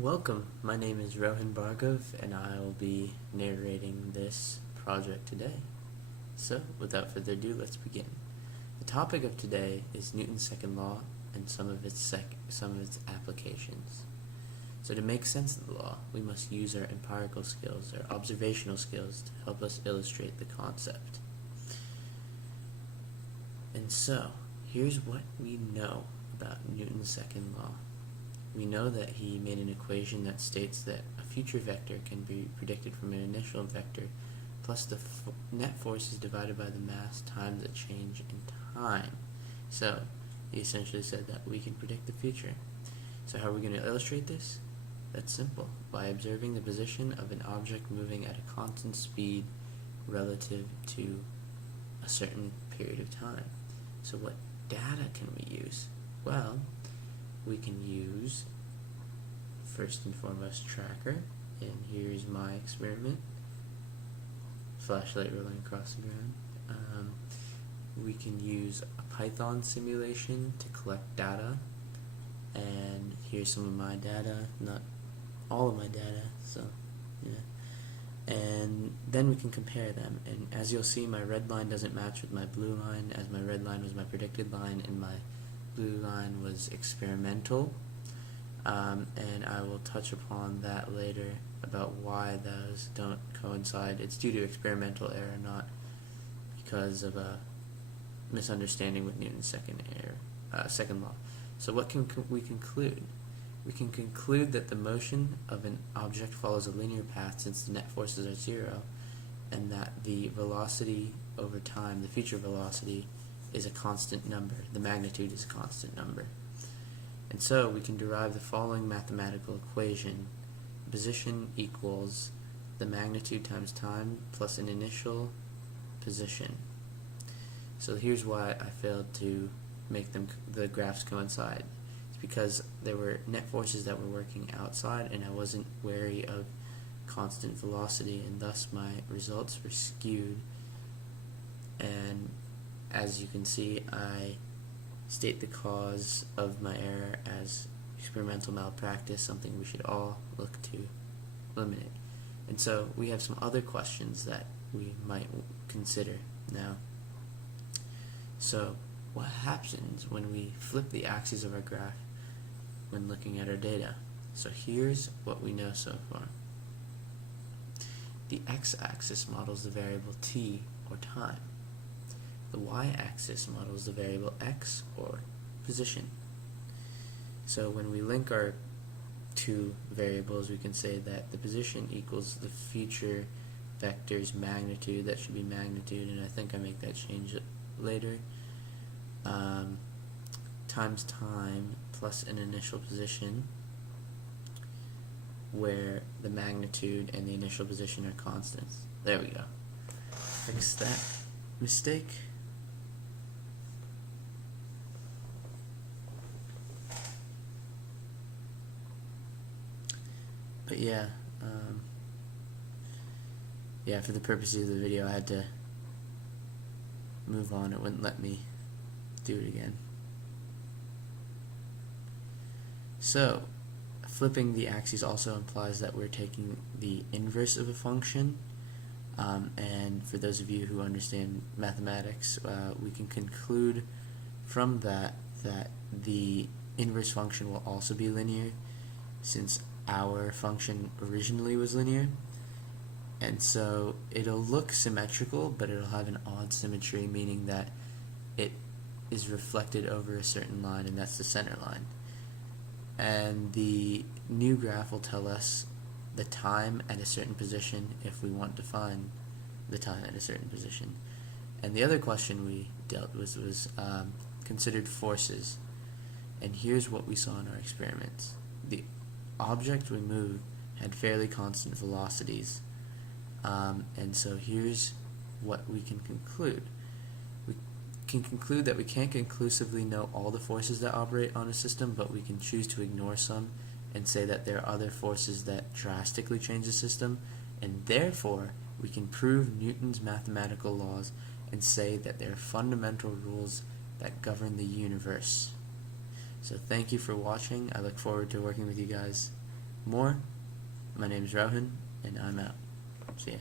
Welcome, my name is Rohan Bhargav and I will be narrating this project today. So, without further ado, let's begin. The topic of today is Newton's second law and some of its applications. So to make sense of the law, we must use our empirical skills, our observational skills, to help us illustrate the concept. And so, here's what we know about Newton's second law. We know that he made an equation that states that a future vector can be predicted from an initial vector plus the net force is divided by the mass times a change in time. So, he essentially said that we can predict the future. So how are we going to illustrate this? That's simple, by observing the position of an object moving at a constant speed relative to a certain period of time. So what data can we use? Well, we can use, first and foremost, tracker, and here's my experiment, flashlight rolling across the ground. We can use a Python simulation to collect data, and here's some of my data, not all of my data, so yeah. And then we can compare them, and as you'll see, my red line doesn't match with my blue line, as my red line was my predicted line and my blue line was experimental, and I will touch upon that later about why those don't coincide. It's due to experimental error, not because of a misunderstanding with Newton's second law. So what can we conclude? We can conclude that the motion of an object follows a linear path since the net forces are zero, and that the velocity over time, the future velocity, is a constant number. The magnitude is a constant number. And so we can derive the following mathematical equation. Position equals the magnitude times time plus an initial position. So here's why I failed to make the graphs coincide. It's because there were net forces that were working outside and I wasn't wary of constant velocity, and thus my results were skewed. And as you can see, I state the cause of my error as experimental malpractice, something we should all look to eliminate. And so we have some other questions that we might consider now. So what happens when we flip the axes of our graph when looking at our data? So here's what we know so far. The x-axis models the variable t, or time. The y-axis models the variable x, or position. So when we link our two variables, we can say that the position equals the future vector's magnitude. That should be magnitude, and I think I make that change later, times time plus an initial position, where the magnitude and the initial position are constants. There we go. Fix that mistake. But yeah, for the purposes of the video, I had to move on. It wouldn't let me do it again. So, flipping the axes also implies that we're taking the inverse of a function, and for those of you who understand mathematics, we can conclude from that the inverse function will also be linear, since our function originally was linear, and so it'll look symmetrical, but it'll have an odd symmetry, meaning that it is reflected over a certain line, and that's the center line. And the new graph will tell us the time at a certain position if we want to find the time at a certain position. And the other question we dealt with was considered forces, and here's what we saw in our experiments. The object we moved had fairly constant velocities, and so here's what we can conclude. We can conclude that we can't conclusively know all the forces that operate on a system, but we can choose to ignore some and say that there are other forces that drastically change the system, and therefore we can prove Newton's mathematical laws and say that there are fundamental rules that govern the universe. So thank you for watching. I look forward to working with you guys more. My name is Rohan, and I'm out. See ya.